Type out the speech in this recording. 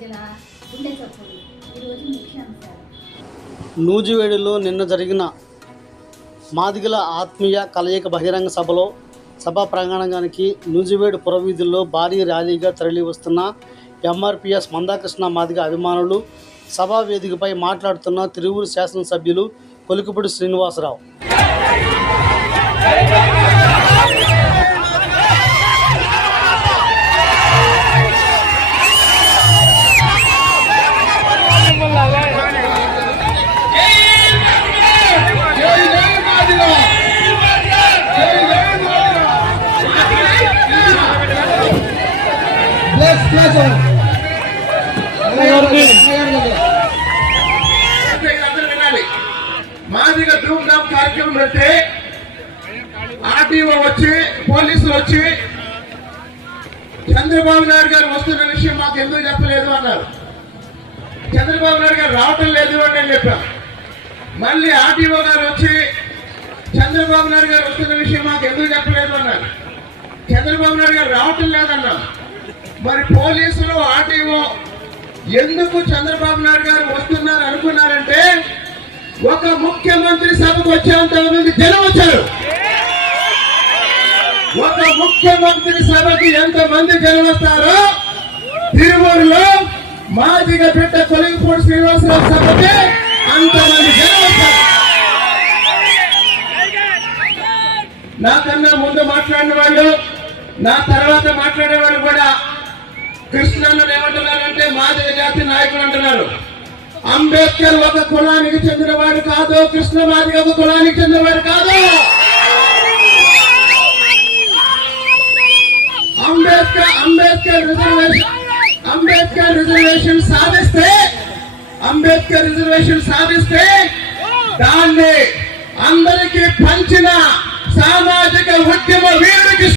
వేళ గుండె చప్పుడు. ఈరోజు ముఖ్యాంశాలు. నూజివేడులో నిన్న జరిగిన మాదిగల ఆత్మీయ కలయిక బహిరంగ సభలో సభా ప్రాంగణానికి నూజివేడు పురవీధుల్లో భారీ ర్యాలీగా తరలి వస్తున్న ఎంఆర్పిఎస్ మందాకృష్ణ మాదిగ అభిమానులు సభా వేదికపై మాట్లాడుతున్న తిరువురు శాసనసభ్యులు కొలికపూడి శ్రీనివాసరావు. మాదిగా ధూమ్ ధామ్ కార్యక్రమం పెడితే ఆర్టీఓ వచ్చి పోలీసులు వచ్చి చంద్రబాబు నాయుడు గారు వస్తున్న విషయం మాకు ఎందుకు చెప్పలేదు అన్నారు. చంద్రబాబు నాయుడు గారు రావటం లేదు అని నేను చెప్పాను మళ్ళీ ఆర్టీఓ గారు వచ్చి చంద్రబాబు నాయుడు గారు వస్తున్న విషయం మాకు ఎందుకు చెప్పలేదు అన్నారు. చంద్రబాబు నాయుడు గారు రావటం లేదన్నా మరి పోలీసులు ఆర్టీఓ ఎందుకు చంద్రబాబు నాయుడు గారు వస్తున్నారు అనుకున్నారంటే ఒక ముఖ్యమంత్రి సభకు వచ్చేంత మంది జనం వచ్చారు. ఒక ముఖ్యమంత్రి సభకి ఎంత మంది జనం వస్తారో తిరువూరులో మాదిగ బిడ్డ కొలిగిపూడి శ్రీనివాసరావు సభకి అంతమంది జనం వస్తారు. నాకన్నా ముందు మాట్లాడిన వాళ్ళు నా తర్వాత మాట్లాడే వాళ్ళు కూడా కృష్ణన్నను ఏమంటున్నారంటే మాదిగ జాతి నాయకుడు అంటున్నారు అంబేద్కర్ ఒక కులానికి చెందినవాడు కాదు కృష్ణ మాదిగ ఒక కులానికి చెందినవాడు కాదు. అంబేద్కర్ అంబేద్కర్ రిజర్వేషన్ అంబేద్కర్ రిజర్వేషన్ సాధిస్తే అంబేద్కర్ రిజర్వేషన్ సాధిస్తే దాన్ని అందరికీ పంచిన సామాజిక ఉద్యమ వీరుడు